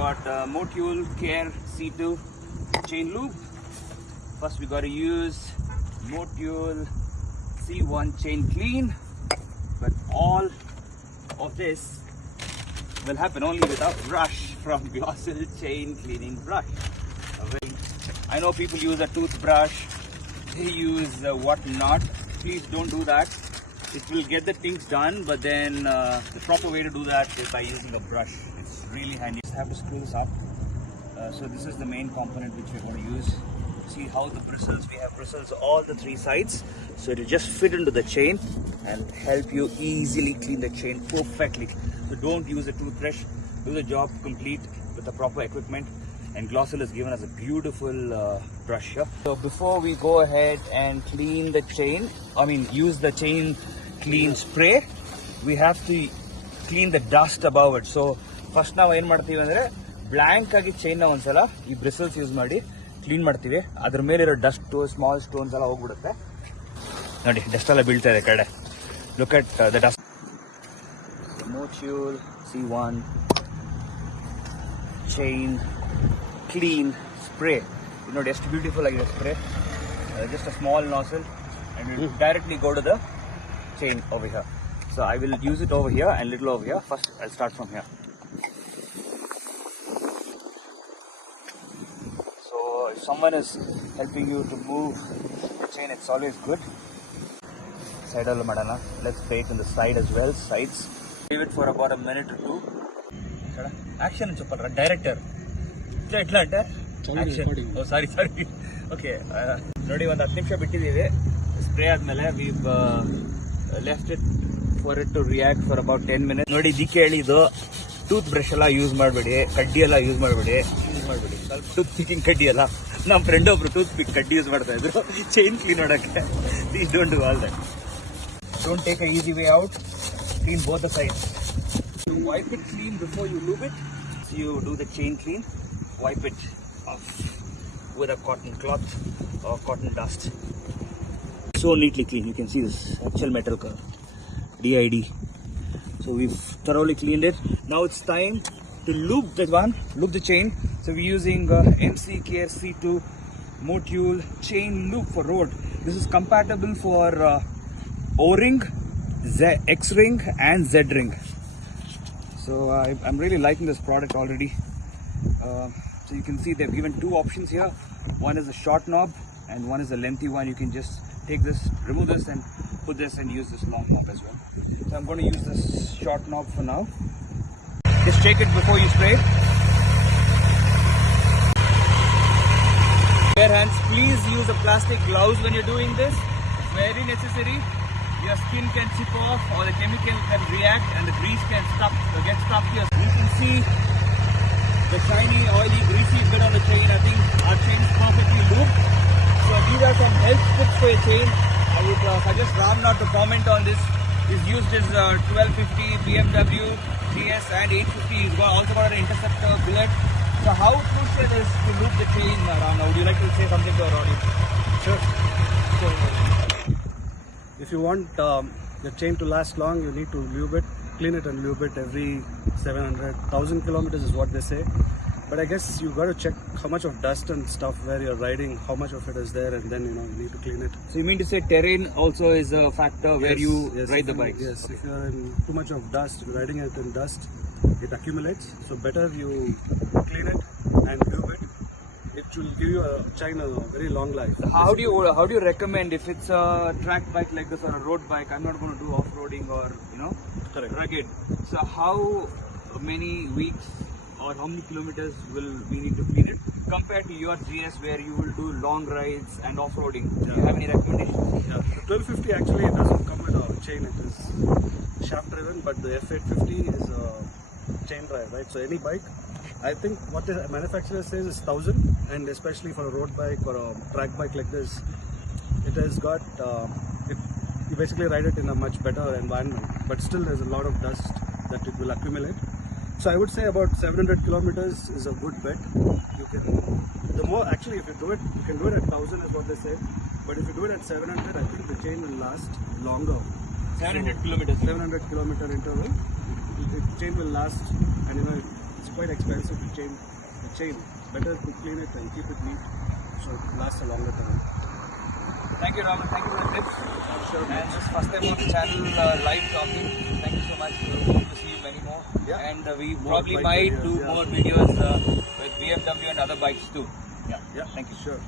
got Motul Care C2 chain loop. First we got to use Motul C1 chain clean, but all of this will happen only with a brush from Glossil chain cleaning brush. I know people use a toothbrush, they use whatnot. Please don't do that. It will get the things done, but then the proper way to do that is by using a brush. It's really handy. Just have to screw this up. So this is the main component which we're going to use. See how the bristles, we have bristles all the three sides, so it will just fit into the chain and help you easily clean the chain perfectly. So don't use a toothbrush, do the job complete with the proper equipment, and Glossil has given us a beautiful brush here. So before we go ahead and clean the chain, use the chain clean spray, we have to clean the dust above it. So first ನಾವು ಏನು ಮಾಡ್ತೀವಿ ಅಂದರೆ blank ಆಗಿ ಚೈನ್ನ ಒಂದ್ಸಲ ಈ bristles use ಮಾಡಿ clean ಮಾಡ್ತೀವಿ. ಅದ್ರ ಮೇಲಿರೋ ಡಸ್ಟ್ ಸ್ಮಾಲ್ ಸ್ಟೋನ್ಸ್ ಎಲ್ಲ ಹೋಗ್ಬಿಡುತ್ತೆ. ನೋಡಿ ಡಸ್ಟ್ ಎಲ್ಲ ಬೀಳ್ತಾ ಇದೆ ಕಡೆ. Look at the dust. Motul C1 chain clean spray. You know, just beautiful like this spray. Just a small nozzle and it will directly go to the chain over here. So I will use it over here and little over here. First I'll start from here. So if someone is helping you to move the chain, it's always good. Side allo madana. Let's bake in the side as well. Sides. Leave it for about a minute or two. Action chupalra director. Action. Oh sorry. Okay. ನೋಡಿ ಒಂದು 10 ನಿಮಿಷ ಬಿಟ್ಟಿದ್ದೀವಿ. Spray ಆದ್ಮೇಲೆ we've left it for it to react for about 10 minutes. ನೋಡಿ ಇದಕ್ಕೆ ಹೇಳಿದ್ದು tooth brush ಎಲ್ಲ use ಮಾಡಬೇಡಿ, ಕಡ್ಡಿ ಎಲ್ಲ ಯೂಸ್ ಮಾಡಬೇಡಿ. ಸ್ವಲ್ಪ ಟೂತ್ ಪಿಕಿಂಗ್ ಕಡ್ಡಿ ಎಲ್ಲ. ನಮ್ಮ ಫ್ರೆಂಡ್ ಒಬ್ರು ಟೂತ್ ಪಿಕ್ ಕಡ್ಡಿ ಯೂಸ್ ಮಾಡ್ತಾ ಇದ್ರು ಚೈನ್ ಕ್ಲೀನ್ ಮಾಡೋಕ್ಕೆ. Please don't do all that. Don't take an easy way out. Clean both the sides. You wipe it clean before you lube it. So you do the chain clean. Wipe it off with a cotton cloth or cotton dust. So neatly clean. You can see this actual metal curve. DID. So we've thoroughly cleaned it. Now it's time to lube the chain. So we're using MC Care C2 Motul chain loop for road. This is compatible for O-ring, X-ring and Z-ring. So I'm really liking this product already. So you can see they've given two options here. One is a short knob and one is a lengthy one. You can just take this, remove this and put this and use this long knob as well. So I'm going to use this short knob for now. Just shake it before you spray. Bare hands. Please use a plastic gloves when you're doing this. It's very necessary. Your skin can chip off or the chemical can react and the grease can get stuck here. You can see the shiny, oily, greasy bit on the chain. I think our chain is perfectly lubed. So these are some health tips for your chain. I would suggest Ram not to comment on this. He's used his 1250 BMW GS and 850. He's also got an Interceptor billet. So how crucial is to lube the chain, Ram? Would you like to say something to our audience? Sure. So, if you want the chain to last long, you need to lube it, clean it and lube it every 1,000 kilometers is what they say. But I guess you got to check how much of dust and stuff where you're riding, how much of it is there, and then you need to clean it. So you mean to say terrain also is a factor where you ride the bike? Yes, okay. If you're in too much of dust, riding it in dust, it accumulates. So better you clean it and lube it. It will give you a chain a very long life. How do you recommend if it's a track bike like this or a road bike? I'm not going to do off-roading or Correct. rugged. So how many weeks or how many kilometers will we need to clean it compared to your GS where you will do long rides and off-roading? Do you have any recommendations? Yeah, the 1250 actually it doesn't come with a chain. It is shaft driven, but the F850 is a chain drive, right? So any bike, I think what the manufacturer says is 1,000, and especially for a road bike or a track bike like this, it has got you basically ride it in a much better environment, but still there's a lot of dust that it will accumulate. So I would say about 700 kilometers is a good bet. You can, actually if you do it, you can do it at 1,000 is what they say, but if you do it at 700, I think the chain will last longer. 700 kilometers. 700 kilometer interval, the chain will last, and it's quite expensive to change the chain. Better to clean it and keep it neat so it lasts a longer time. Thank you, Rahman. Thank you for the tips. Sure, And this is first time on the channel live talking. Thank you so much. Hope to see you many more. Yeah. And we More probably bike might videos, do yeah. more videos with BMW and other bikes too. Yeah. Yeah, Thank you. Sure.